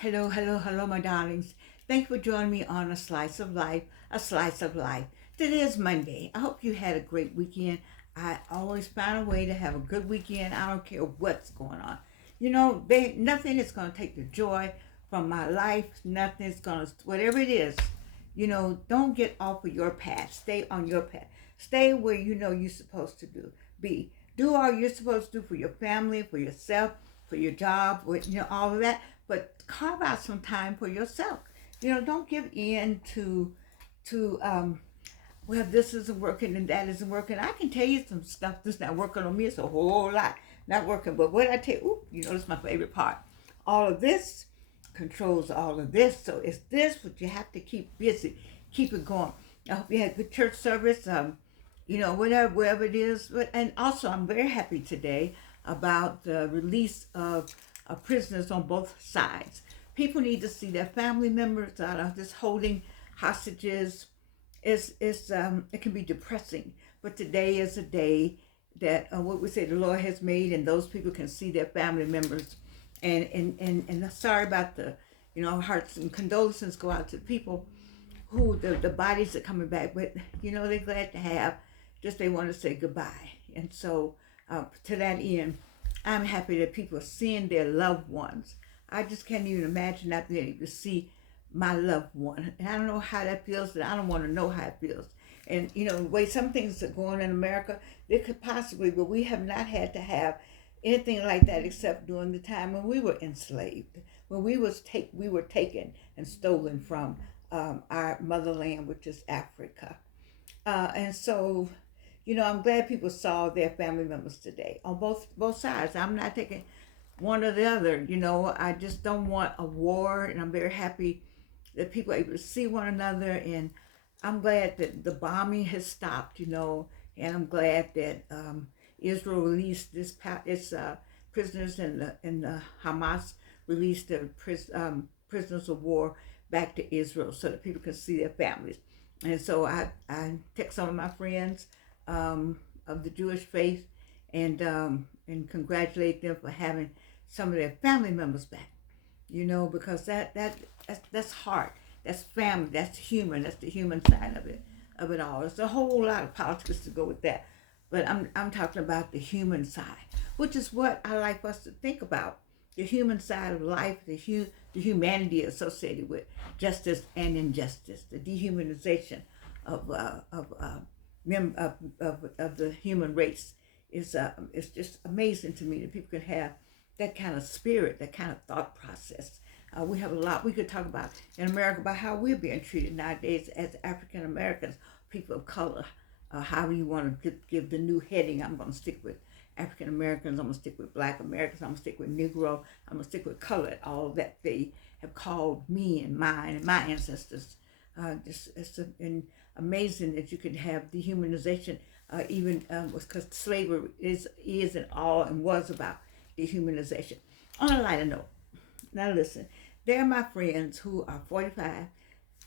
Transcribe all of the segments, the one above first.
Hello, hello, hello, my darlings. Thank you for joining me on A Slice of Life, A Slice of Life. Today is Monday. I hope you had a great weekend. I always find a way to have a good weekend. I don't care what's going on. Nothing is going to take the joy from my life. Nothing is going to, whatever it is, don't get off of your path. Stay on your path. Stay where you know you're supposed to be. Do all you're supposed to do for your family, for yourself, for your job, all of that, but carve out some time for yourself. Don't give in to well, this isn't working and that isn't working. I can tell you some stuff that's not working on me. It's a whole lot not working. But what I tell you, this is my favorite part. All of this controls all of this. So it's this what you have to keep busy, keep it going. I hope you had a good church service. Whatever, wherever it is. And also, I'm very happy today about the release of prisoners on both sides. People need to see their family members out of just holding hostages. It can be depressing, but today is a day that what we say the Lord has made, and those people can see their family members. And sorry about the hearts and condolences go out to people who the bodies are coming back, but they're glad to have. Just they want to say goodbye, and so to that end, I'm happy that people are seeing their loved ones. I just can't even imagine not being able to see my loved one. And I don't know how that feels, and I don't want to know how it feels. And the way some things are going in America, they could possibly, but we have not had to have anything like that except during the time when we were enslaved, when we were taken and stolen from our motherland, which is Africa. And so I'm glad people saw their family members today on both sides. I'm not taking one or the other. I just don't want a war, and I'm very happy that people are able to see one another. And I'm glad that the bombing has stopped. And I'm glad that Israel released its prisoners, and the Hamas released the prisoners of war back to Israel so that people can see their families. And so I text some of my friends of the Jewish faith and congratulate them for having some of their family members back. Because that's heart, that's family, that's human, that's the human side of it all. There's a whole lot of politics to go with that, but I'm talking about the human side, which is what I like us to think about. The human side of life, the humanity associated with justice and injustice, the dehumanization of the human race is just amazing to me that people can have that kind of spirit, that kind of thought process. We have a lot we could talk about in America about how we're being treated nowadays as African Americans, people of color. How you want to give the new heading? I'm going to stick with African Americans. I'm going to stick with Black Americans. I'm going to stick with Negro. I'm going to stick with colored. All that they have called me and mine and my ancestors. It's amazing that you can have dehumanization, even because slavery is and all and was about dehumanization. On a lighter note, now listen, there are my friends who are 45,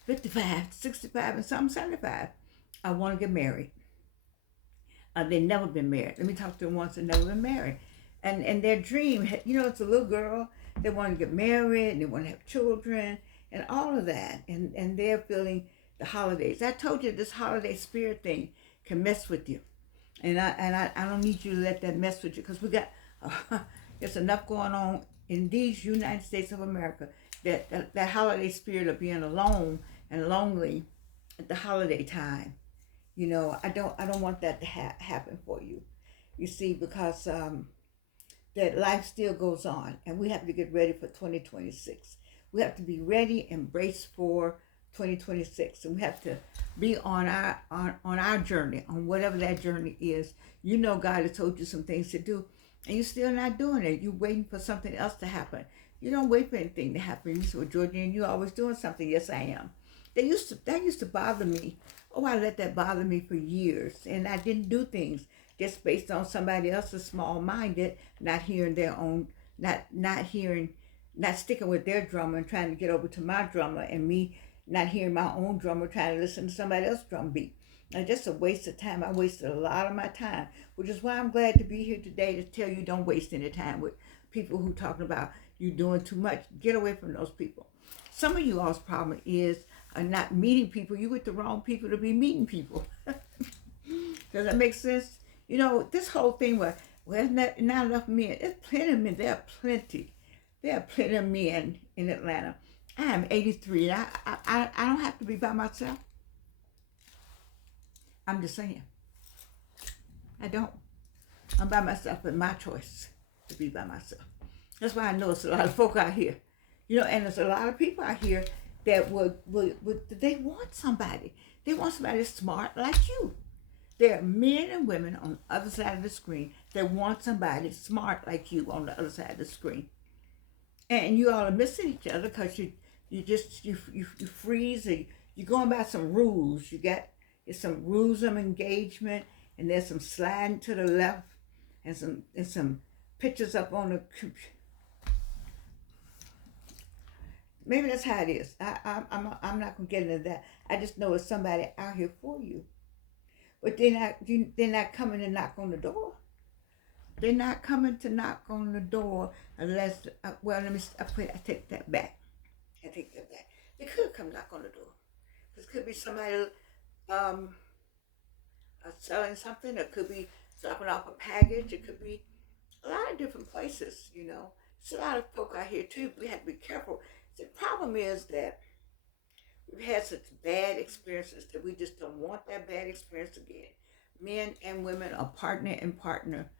55, 65, and some 75. I want to get married. They've never been married. Let me talk to them once and never been married. And their dream, it's a little girl. They want to get married and they want to have children and all of that. And they're feeling the holidays. I told you this holiday spirit thing can mess with you. And I don't need you to let that mess with you, because we got there's enough going on in these United States of America that holiday spirit of being alone and lonely at the holiday time. I don't want that to happen for you. You see, because that life still goes on, and we have to get ready for 2026. We have to be ready and brace for 2026, and we have to be on our journey, on whatever that journey is. God has told you some things to do, and you're still not doing it. You're waiting for something else to happen. You don't wait for anything to happen. You say, well, Georgian, you're always doing something. Yes, I am. That used to bother me. Oh, I let that bother me for years, and I didn't do things just based on somebody else's small-minded, not hearing their own, not hearing, not sticking with their drummer and trying to get over to my drummer, and me not hearing my own drummer trying to listen to somebody else's drum beat. And just a waste of time. I wasted a lot of my time, which is why I'm glad to be here today to tell you don't waste any time with people who talking about you're doing too much. Get away from those people. Some of you all's problem is not meeting people. You with the wrong people to be meeting people. Does that make sense? You know, this whole thing where, well, not enough men. There's plenty of men. There are plenty. There are plenty of men in Atlanta. I am 83. And I don't have to be by myself. I'm just saying. I don't. I'm by myself, but my choice to be by myself. That's why I know it's a lot of folk out here. You know, and there's a lot of people out here that would they want somebody. They want somebody smart like you. There are men and women on the other side of the screen that want somebody smart like you on the other side of the screen. And you all are missing each other because you freeze. You're going by some rules. It's some rules of engagement, and there's some sliding to the left, and some pictures up on the computer. Maybe that's how it is. I'm not gonna get into that. I just know it's somebody out here for you, but they're not coming to knock on the door. They're not coming to knock on the door unless. Well, I take that back. I take that back. They could come knock on the door. This could be somebody selling something. It could be dropping off a package. It could be a lot of different places. You know, there's a lot of folk out here too. We have to be careful. The problem is that we've had such bad experiences that we just don't want that bad experience again. Men and women are partner and partner,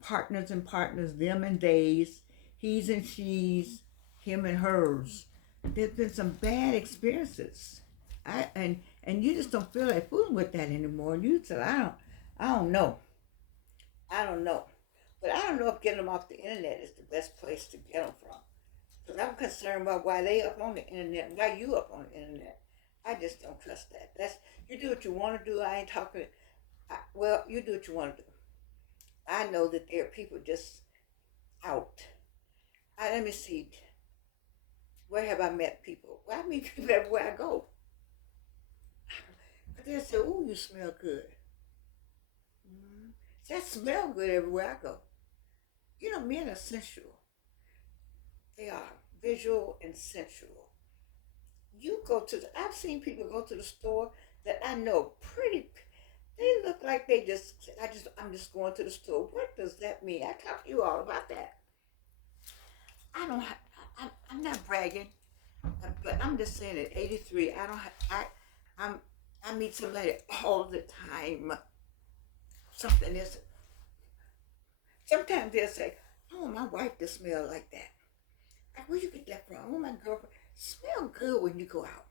partners and partners, them and theys, he's and she's, him and hers. There's been some bad experiences. And you just don't feel like fooling with that anymore. And you said, I don't know. I don't know. But I don't know if getting them off the internet is the best place to get them from. Because I'm concerned about why they up on the internet and why you up on the internet. I just don't trust that. You do what you want to do. I ain't talking. Well, you do what you want to do. I know that there are people just out. Let me see. Where have I met people? Well, I meet people everywhere I go. But they say, "Ooh, you smell good." Mm-hmm. I smell good everywhere I go. You know, men are sensual. They are visual and sensual. I've seen people go to the store that I know they look like I'm just going to the store. What does that mean? I talk to you all about that. I'm not bragging, but I'm just saying at 83, I meet somebody all the time. Something is, sometimes they'll say, "Oh, my wife just smell like that." Like, where you get that from? Oh, my girlfriend. Smell good when you go out.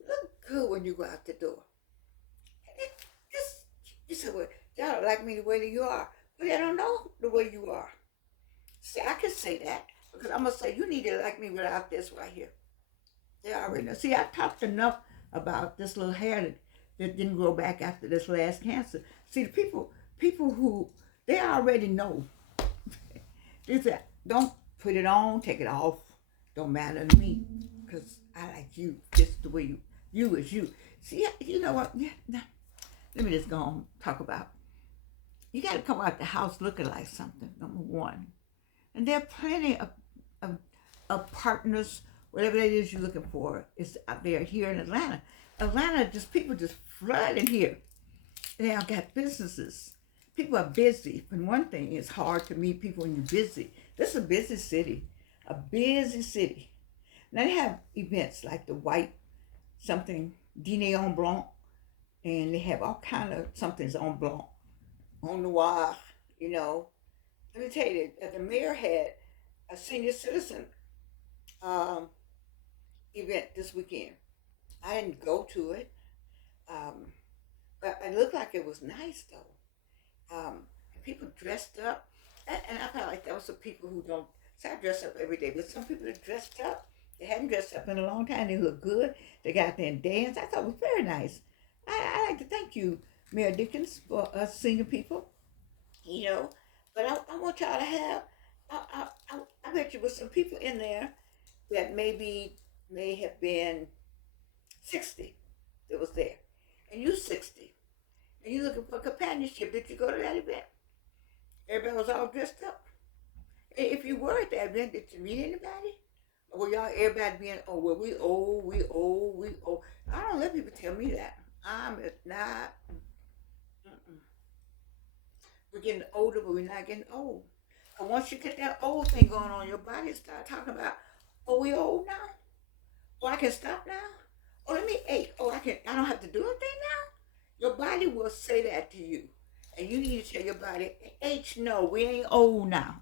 Look good when you go out the door. And you say, well, y'all don't like me the way that you are. But they don't know the way you are. See, I can say that because I'm going to say, you need to like me without this right here. They already know. See, I talked enough about this little hair that didn't grow back after this last cancer. See, the people who, they already know. They say, don't put it on, take it off. Don't matter to me because I like you just the way you is you. See, you know what? Yeah, nah. Let me just go on and talk about. You got to come out the house looking like something, number one. And there are plenty of partners, whatever it is you're looking for, is out there here in Atlanta. Atlanta, people just flooding here. They all got businesses. People are busy. And one thing, it's hard to meet people when you're busy. This is a busy city. A busy city. Now they have events like the white something, dîner en blanc, and they have all kind of somethings en blanc, en noir, you know. Let me tell you that the mayor had a senior citizen um, event this weekend. I didn't go to it, but it looked like it was nice though. People dressed up, and I felt like that was the people who don't. So I dress up every day, but some people that dressed up, they hadn't dressed up in a long time. They look good. They got out there and danced. I thought it was very nice. I like to thank you, Mayor Dickens, for us senior people. You know, but I want y'all to have. I bet you with some people in there that may have been 60 that was there, and you 60, and you looking for companionship. Did you go to that event? Everybody was all dressed up. If you were at that event, did you meet anybody? Or were y'all everybody being, oh, well, we old, we old, we old? I don't let people tell me that. I'm not. Mm-mm. We're getting older, but we're not getting old. And once you get that old thing going on, your body start talking about, oh, we old now? Oh, I can stop now? Oh, let me age. Oh, I don't have to do anything now? Your body will say that to you. And you need to tell your body, H, no, we ain't old now.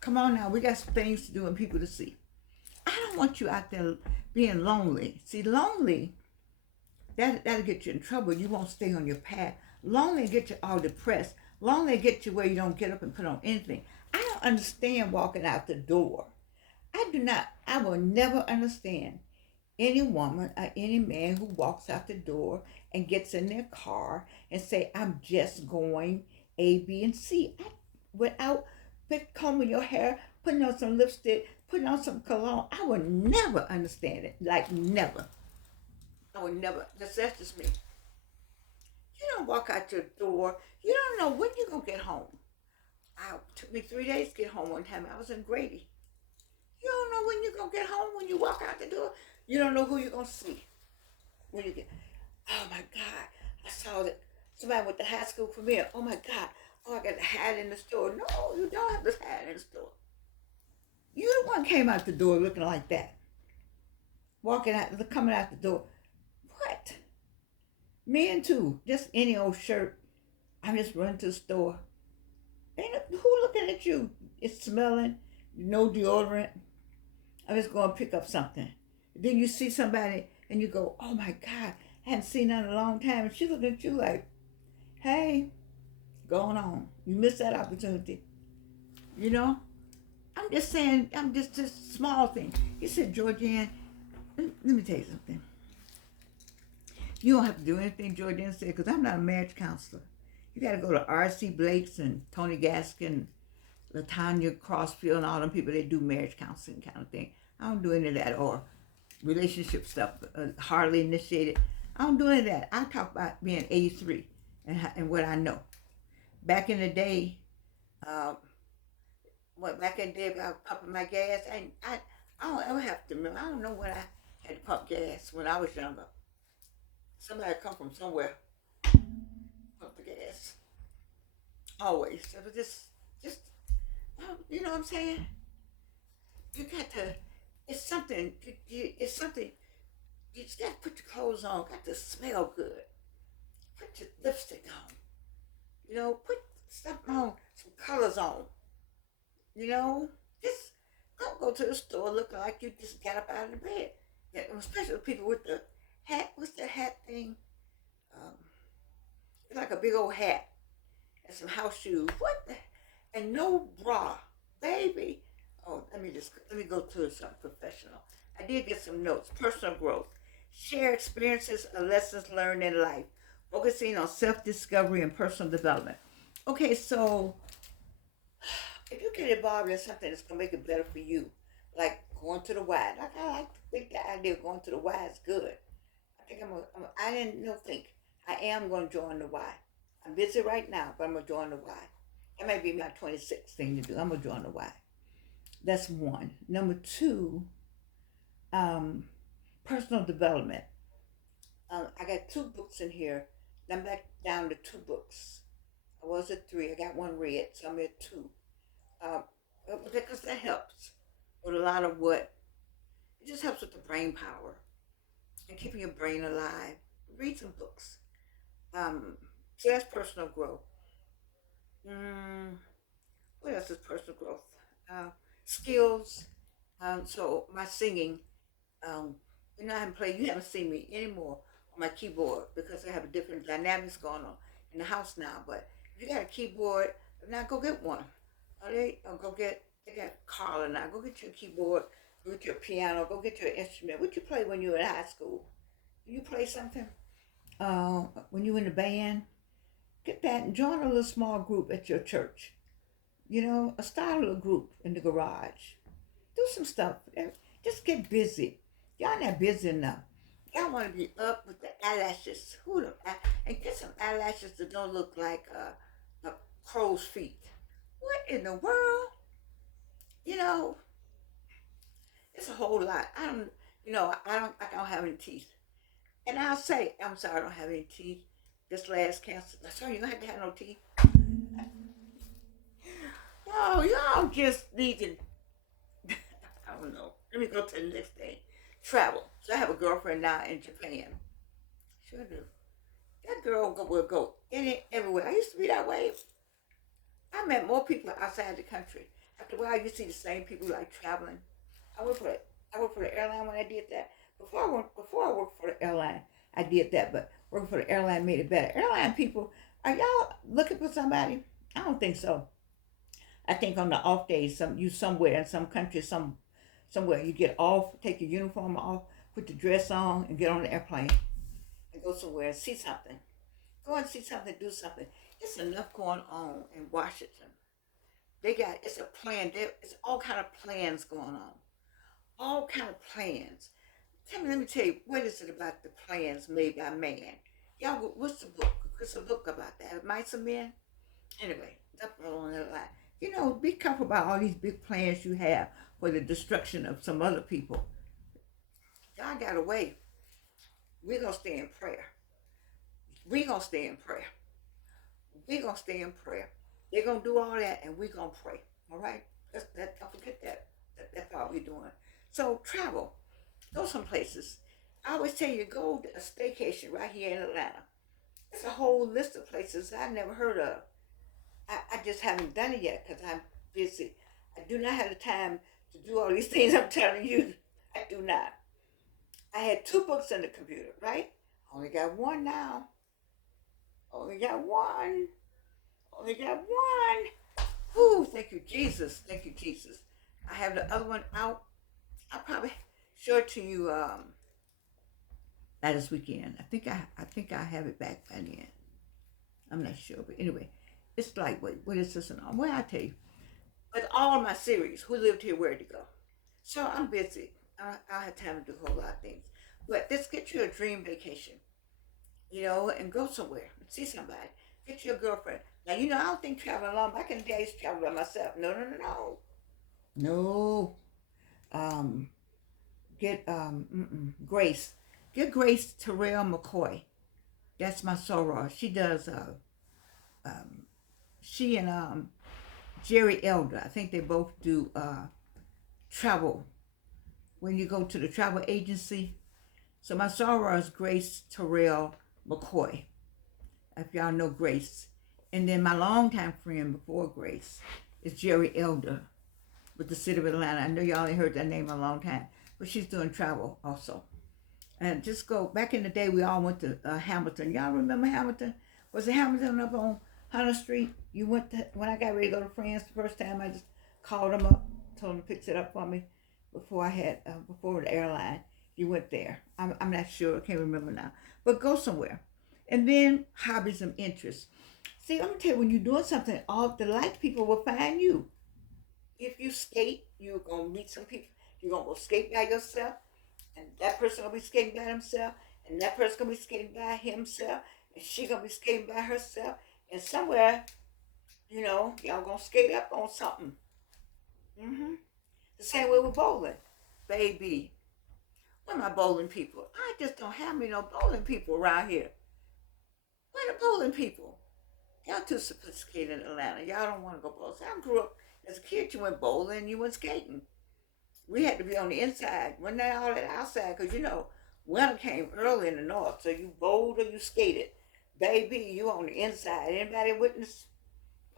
Come on now, we got some things to do and people to see. I don't want you out there being lonely. See, lonely, that'll get you in trouble. You won't stay on your path. Lonely get you all depressed. Lonely get you where you don't get up and put on anything. I don't understand walking out the door. I do not, I will never understand any woman or any man who walks out the door and gets in their car and say, I'm just going A, B, and C. Without combing your hair, putting on some lipstick, putting on some cologne, I would never understand it. Like never. I would never. That's just me. You don't walk out your door. You don't know when you're gonna get home. It took me 3 days to get home one time. I was in Grady. You don't know when you're gonna get home when you walk out the door. You don't know who you're gonna see when you get. Oh my God! I saw that somebody with the high school premiere. Oh my God! Oh, I got the hat in the store. No, you don't have this hat in the store. You the one came out the door looking like that, walking out, coming out the door. What? Men too. Just any old shirt. I'm just running to the store. Ain't who looking at you? It's smelling. No deodorant. I'm just going to pick up something. Then you see somebody and you go, oh my God, I haven't seen her in a long time. And she looking at you like, hey, going on. You missed that opportunity. You know? I'm just saying, I'm just small things. He said, Georgianne, let me tell you something. You don't have to do anything Georgianne said because I'm not a marriage counselor. You got to go to R.C. Blake's and Tony Gaskin, Latanya Crossfield, and all them people that do marriage counseling kind of thing. I don't do any of that or relationship stuff, hardly initiated. I don't do any of that. I talk about being 83 and what I know. Back in the day, about pumping my gas, I don't ever have to remember. I don't know when I had to pump gas when I was younger. Somebody come from somewhere, pump the gas. Always. It was just, you know what I'm saying? You got to, it's something, it's something, you just got to put your clothes on, got to smell good. Put your lipstick on. You know, put something on, some colors on. You know, just don't go to the store looking like you just got up out of the bed. Yeah, especially people with the hat. What's the hat thing? It's like a big old hat and some house shoes. What the? And no bra, baby. Oh, let me go to something professional. I did get some notes. Personal growth. Share experiences or lessons learned in life. Focusing on self-discovery and personal development. Okay, so if you get involved in something that's gonna make it better for you, like going to the Y, like I think the idea of going to the Y is good. I think I didn't think I am gonna join the Y. I'm busy right now, but I'm gonna join the Y. That might be my 26th thing to do. I'm gonna join the Y. That's one. Number two, personal development. I got 2 books in here. I'm back down to 2 books. I was at 3. I got 1 read, so I'm at 2. Because that helps with a lot of what. It just helps with the brain power and keeping your brain alive. Read some books. So that's personal growth. What else is personal growth? Skills. So my singing. You know, you haven't seen me anymore on my keyboard because I have a different dynamics going on in the house now. But if you got a keyboard, now go get one. They got Carla now. Go get your keyboard, go get your piano, go get your instrument. What you play when you were in high school? You play something? When you in the band? Get that and join a little small group at your church. You know, start a little group in the garage. Do some stuff. Just get busy. Y'all not busy enough. Y'all want to be up with the eyelashes. And get some eyelashes that don't look like crow's feet. What in the world? You know, it's a whole lot. I don't have any teeth. And I'll say, I'm sorry, I don't have any teeth. This last cancer. Sorry, you don't have to have no teeth. No, y'all just need to, I don't know. Let me go to the next thing. Travel. So I have a girlfriend now in Japan. Sure do. That girl will go in it everywhere. I used to be that way. I met more people outside the country. After a while, you see the same people like traveling. I worked for the, I worked for the airline when I did that. Before I worked for the airline, I did that. But working for the airline made it better. Airline people, are y'all looking for somebody? I don't think so. I think on the off days, you somewhere in some country, somewhere you get off, take your uniform off, put the dress on, and get on the airplane and go somewhere and see something. Go and see something, do something. It's enough going on in Washington. It's a plan. It's all kind of plans going on. All kind of plans. Let me tell you, what is it about the plans made by man? Y'all, what's the book? What's the book about that? Mice and Men? Anyway, that's on that line. Be careful about all these big plans you have for the destruction of some other people. God got a way. We're going to stay in prayer. We're going to stay in prayer. We're going to stay in prayer. They're going to do all that, and we're going to pray. All right? Don't forget that. That's all we're doing. So travel. Go some places. I always tell you, go to a staycation right here in Atlanta. It's a whole list of places I never heard of. I just haven't done it yet because I'm busy. I do not have the time to do all these things I'm telling you. I do not. I had two books on the computer, right? Only got one now. Only got one. Only got one. Whew, thank you, Jesus. Thank you, Jesus. I have the other one out. I'll probably show it to you this weekend. I think I have it back by then. I'm not sure, but anyway, it's like what is this and all? Well, I tell you, but all my series, Who Lived Here, Where to Go. So I'm busy. I have time to do a whole lot of things. But let's get you a dream vacation, and go somewhere and see somebody. Get you a girlfriend. Now, I don't think traveling alone. Back in the day, I used to travel by myself. No, no, no, no. No. Um, get Grace. Get Grace Terrell McCoy. That's my soror. She does. She and Jerry Elder. I think they both do travel. When you go to the travel agency. So my soror is Grace Terrell McCoy. If y'all know Grace. And then my longtime friend before Grace is Jerry Elder with the City of Atlanta. I know y'all ain't heard that name in a long time, but she's doing travel also. And just go, back in the day, we all went to Hamilton. Y'all remember Hamilton? Was it Hamilton up on Hunter Street? You went to, when I got ready to go to France the first time, I just called them up, told them to fix it up for me before the airline. You went there. I'm not sure, I can't remember now. But go somewhere. And then hobbies and interests. See, let me tell you, when you're doing something, all the like people will find you. If you skate, you're going to meet some people. You're going to go skate by yourself, and that person going to be skating by himself, and that person going to be skating by himself, and she going to be skating by herself, and somewhere, y'all going to skate up on something. The same way with bowling. Baby, where my bowling people? I just don't have me no bowling people around here. Where the bowling people? Y'all too sophisticated in Atlanta. Y'all don't want to go bowling. I grew up as a kid. You went bowling. You went skating. We had to be on the inside. Wasn't that all that outside? Because winter came early in the north, so you bowled or you skated. Baby, you on the inside. Anybody witness?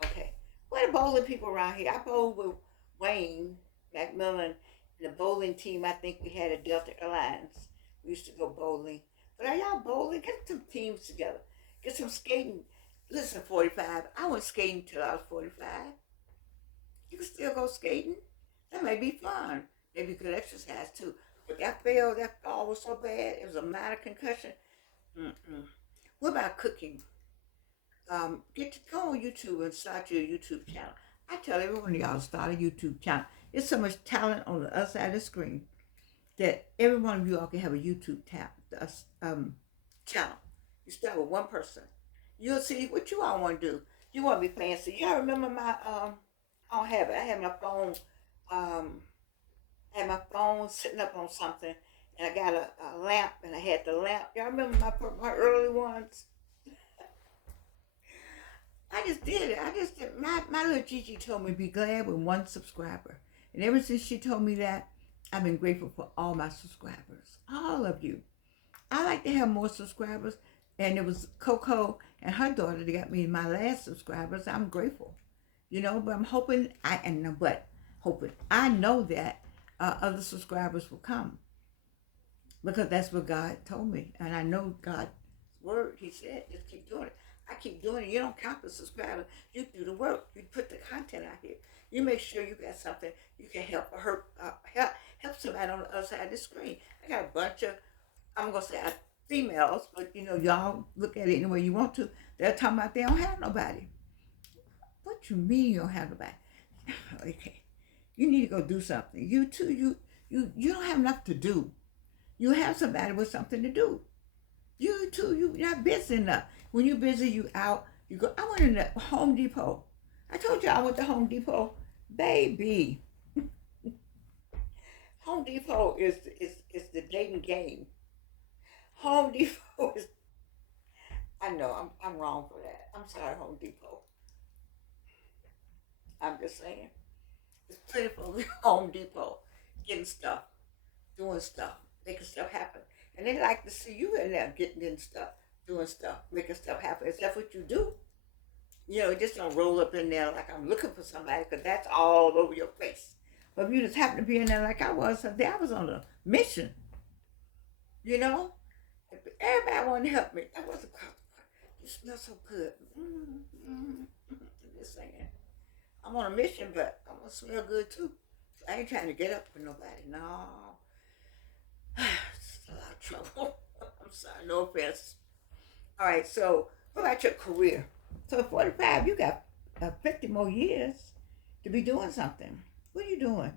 Okay. Where the bowling people around here? I bowled with Wayne McMillan and the bowling team. I think we had a Delta Airlines. We used to go bowling. But are y'all bowling? Get some teams together. Get some skating. Listen, 45. I went skating till I was 45. You can still go skating. That may be fun. Maybe good exercise too. But that fall was so bad. It was a minor concussion. What about cooking? Get to go on YouTube and start your YouTube channel. I tell every one of y'all to start a YouTube channel. There's so much talent on the other side of the screen that every one of you all can have a YouTube channel. You start with one person. You'll see what you all want to do. You want to be fancy. Y'all remember my, I don't have it. I have my phone um, I had my phone sitting up on something, and I got a lamp, and I had the lamp. Y'all remember my early ones? I just did it. I just did. My little Gigi told me be glad with one subscriber. And ever since she told me that, I've been grateful for all my subscribers. All of you. I like to have more subscribers. And it was Coco and her daughter that got me my last subscribers. I'm grateful. But I'm hoping I know that other subscribers will come because that's what God told me. And I know God's word. He said, just keep doing it. I keep doing it. You don't count the subscribers. You do the work. You put the content out here. You make sure you got something you can help somebody on the other side of the screen. I got a bunch of, I'm gonna say females, but y'all look at it any way you want to. They're talking about they don't have nobody. What you mean you don't have nobody? Okay, you need to go do something. You too. You don't have enough to do. You have somebody with something to do. You too, you're not busy enough. When you're busy, you out, you go. I went in the Home Depot. I told you I went to Home Depot. Baby, Home Depot is the dating game. Home Depot is, I know, I'm wrong for that. I'm sorry, Home Depot. I'm just saying. It's plentiful Home Depot getting stuff, doing stuff, making stuff happen. And they like to see you in there getting in stuff, doing stuff, making stuff happen. Is that what you do? Just don't roll up in there like I'm looking for somebody because that's all over your face. But if you just happen to be in there like I was, I was on a mission, you know? Everybody wanted to help me. I wasn't, you smell so good. I'm just saying. I'm on a mission, but I want to smell good too. I ain't trying to get up for nobody. No. It's a lot of trouble. I'm sorry, no offense. All right, so what about your career? So at 45, you got 50 more years to be doing something. What are you doing?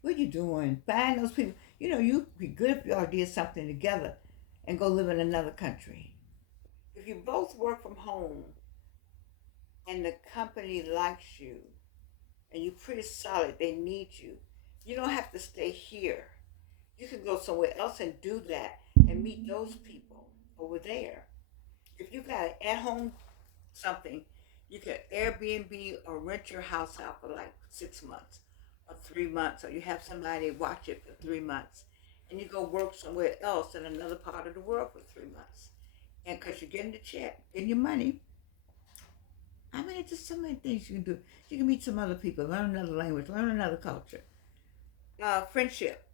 What are you doing? Find those people. You'd be good if y'all did something together and go live in another country. If you both work from home and the company likes you and you're pretty solid, they need you, you don't have to stay here. You can go somewhere else and do that and meet those people over there. If you got an at-home something, you can Airbnb or rent your house out for like 6 months or 3 months, or you have somebody watch it for 3 months, and you go work somewhere else in another part of the world for 3 months. And because you're getting the check, getting your money, I mean, it's just so many things you can do. You can meet some other people, learn another language, learn another culture. Friendship.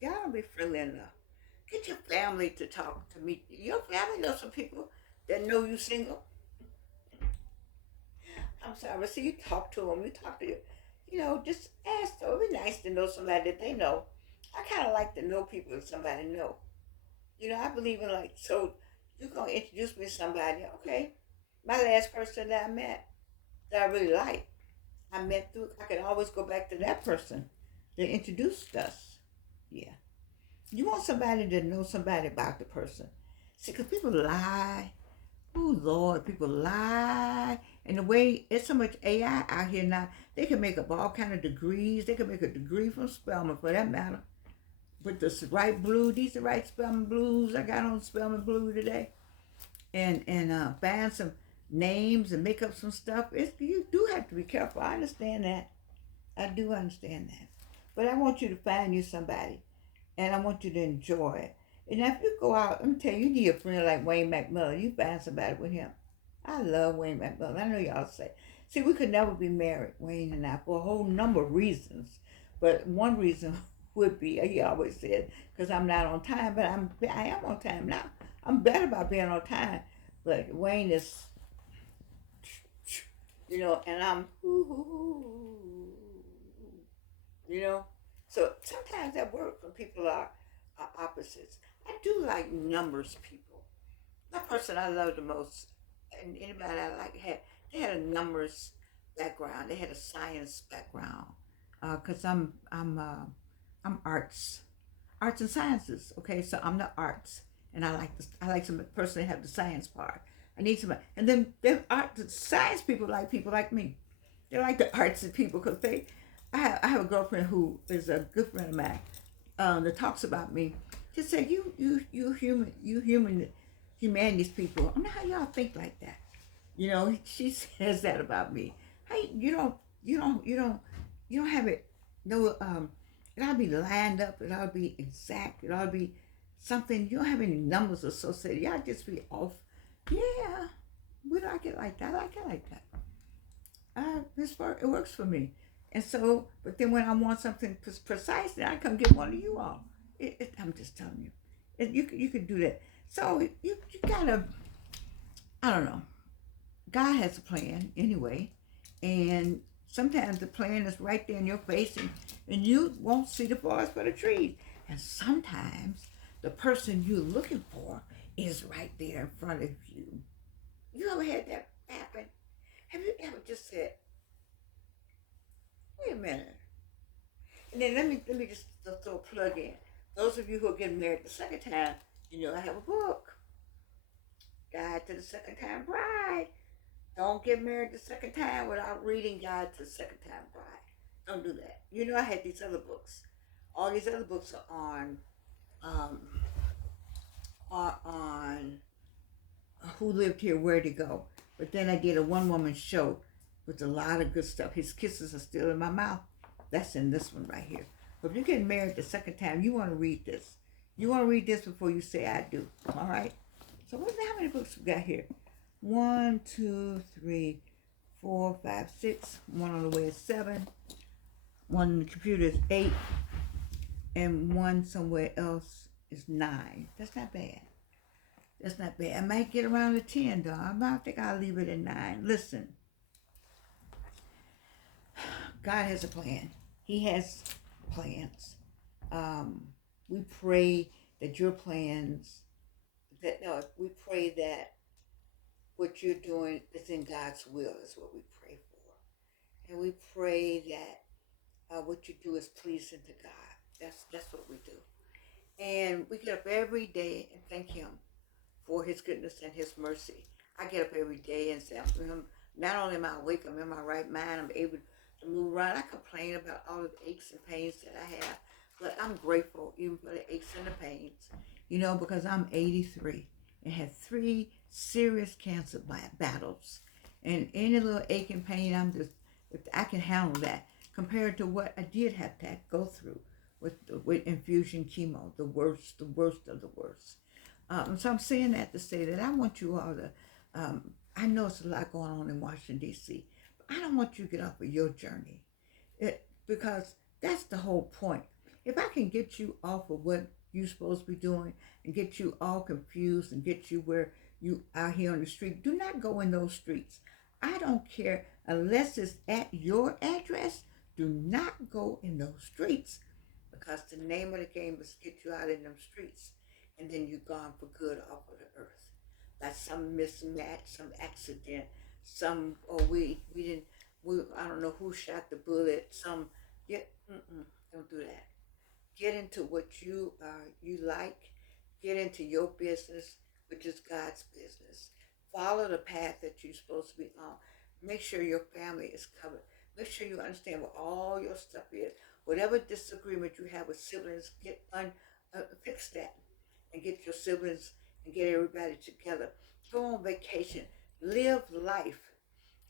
Y'all don't be friendly enough. Get your family to talk to me. Your family knows some people that know you single. I'm sorry, but see, you talk to them, you talk to you. Just ask them. It'd be nice to know somebody that they know. I kind of like to know people that somebody know. I believe in like, so you're going to introduce me to somebody. Okay. My last person that I met that I really liked, I can always go back to that person that introduced us. Yeah. You want somebody to know somebody about the person. See, because people lie. Oh, Lord, people lie. And the way, it's so much AI out here now, they can make up all kind of degrees. They can make a degree from Spelman, for that matter. With the right blue, these are right Spelman blues. I got on Spelman blue today. And find some names and make up some stuff. You do have to be careful. I understand that. I do understand that. But I want you to find you somebody. And I want you to enjoy it. And if you go out, let me tell you, you need a friend like Wayne McMillan. You find somebody with him. I love Wayne McMillan. I know y'all say. See, we could never be married, Wayne and I, for a whole number of reasons. But one reason would be, he always said, because I'm not on time, but I am on time now. I'm better about being on time. But Wayne is, and I'm, So sometimes that works when people are opposites. I do like numbers people. The person I love the most, and anybody I like they had a numbers background. They had a science background. Cause I'm arts and sciences. Okay, so I'm the arts, and I like some person that have the science part. I need somebody, and then the science people like me. They like the arts and people because I have a girlfriend who is a good friend of mine that talks about me. She said, humanities people. I wonder how y'all think like that. You know, she says that about me. Hey, you don't have it. No, it ought to be lined up. It ought to be exact. It ought to be something. You don't have any numbers associated. Y'all just be off. Yeah, we like it like that. I like it like that. It works for me. And so, but then when I want something precise, then I come get one of you all. I'm just telling you, you could do that. So you gotta, I don't know. God has a plan anyway, and sometimes the plan is right there in your face, and you won't see the forest for the trees. And sometimes the person you're looking for is right there in front of you. You ever had that happen? Have you ever just said, "Wait a minute," and then let me just throw a plug in. Those of you who are getting married the second time, you know I have a book, Guide to the Second Time Bride. Don't get married the second time without reading Guide to the Second Time Bride. Don't do that. You know I had these other books. All these other books um, are on Who Lived Here, Where to Go. But then I did a one woman show with a lot of good stuff. His Kisses Are Still in My Mouth. That's in this one right here. But if you're getting married the second time, you want to read this. You want to read this before you say I do. All right? So how many books we got here? 1, 2, 3, 4, 5, 6. One on the way is 7. One on the computer is 8. And one somewhere else is 9. That's not bad. That's not bad. I might get around to 10 though. I think I'll leave it at 9. Listen, God has a plan. He has plans. We pray that your plans, we pray that what you're doing is in God's will is what we pray for. And we pray that what you do is pleasing to God. That's what we do. And we get up every day and thank Him for His goodness and His mercy. I get up every day and say, not only am I awake, I'm in my right mind, I'm able to move around. I complain about all of the aches and pains that I have, but I'm grateful even for the aches and the pains, because I'm 83 and had 3 serious cancer battles. And any little ache and pain, I can handle that compared to what I did have to go through with infusion chemo, the worst of the worst. So I'm saying that to say that I want you all to, I know it's a lot going on in Washington, D.C., but I don't want you to get off of your journey because that's the whole point. If I can get you off of what you're supposed to be doing and get you all confused and get you where you are here on the street, do not go in those streets. I don't care unless it's at your address. Do not go in those streets because the name of the game is to get you out in them streets. And then you're gone for good off of the earth. That's some mismatch, some accident, I don't know who shot the bullet, don't do that. Get into what you like. Get into your business, which is God's business. Follow the path that you're supposed to be on. Make sure your family is covered. Make sure you understand what all your stuff is. Whatever disagreement you have with siblings, fix that. And get your siblings and get everybody together. Go on vacation. Live life.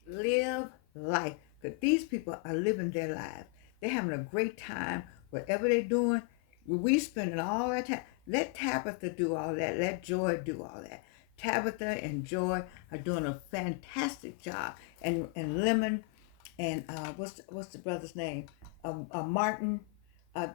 Live life. Because these people are living their lives. They're having a great time. Whatever they're doing, we spending all that time. Let Tabitha do all that. Let Joy do all that. Tabitha and Joy are doing a fantastic job. And Lemon and what's the brother's name? Martin.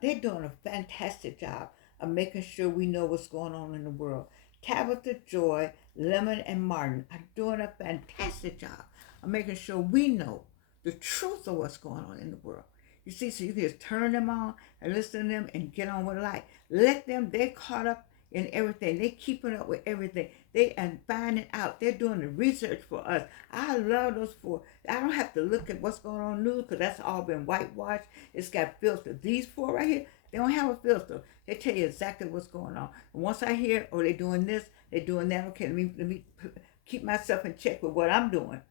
They're doing a fantastic job of making sure we know what's going on in the world. Tabitha, Joy, Lemon, and Martin are doing a fantastic job of making sure we know the truth of what's going on in the world. You see, so you can just turn them on and listen to them and get on with life. They're caught up in everything. They're keeping up with everything. They are finding out. They're doing the research for us. I love those 4. I don't have to look at what's going on in the news because that's all been whitewashed. It's got filter. These 4 right here, they don't have a filter. They tell you exactly what's going on. And once I hear, they're doing this, they're doing that, okay, let me keep myself in check with what I'm doing.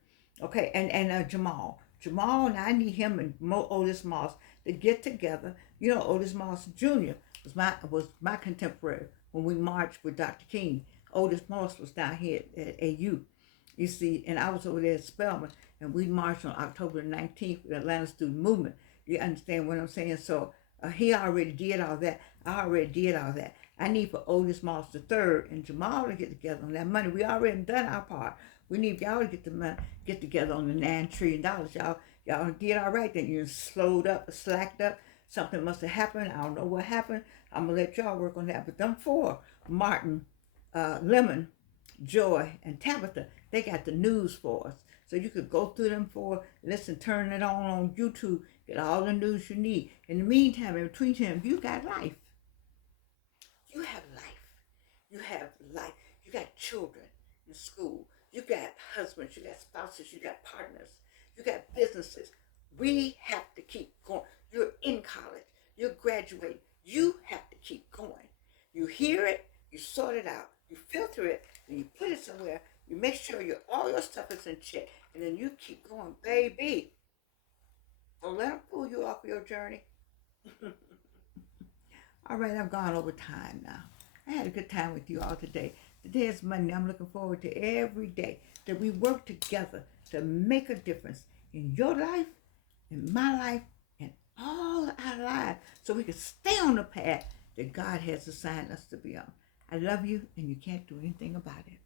Okay, and Jamal. Jamal and I need him and Otis Moss to get together. You know, Otis Moss Jr. was my contemporary when we marched with Dr. King. Otis Moss was down here at AU. You see, and I was over there at Spelman, and we marched on October 19th with the Atlanta Student Movement. You understand what I'm saying? So he already did all that. I already did all that. I need for Otis Moss the third and Jamal to get together on that money. We already done our part. We need y'all to get together on the $9 trillion. Y'all did all right. Then you slowed up, slacked up. Something must have happened. I don't know what happened. I'm gonna let y'all work on that. But them four, Martin, Lemon, Joy, and Tabitha, they got the news for us. So you could go through them for, listen, turn it on YouTube, get all the news you need. In the meantime, in between time, you got life. You have life. You have life. You got children in school. You got husbands. You got spouses. You got partners. You got businesses. We have to keep going. You're in college. You're graduating. You have to keep going. You hear it. You sort it out. You filter it. And you put it somewhere. You make sure all your stuff is in check. And then you keep going, baby. Don't let them pull you off your journey. All right, I've gone over time now. I had a good time with you all today. Today is Monday. I'm looking forward to every day that we work together to make a difference in your life, in my life, and all our lives so we can stay on the path that God has assigned us to be on. I love you, and you can't do anything about it.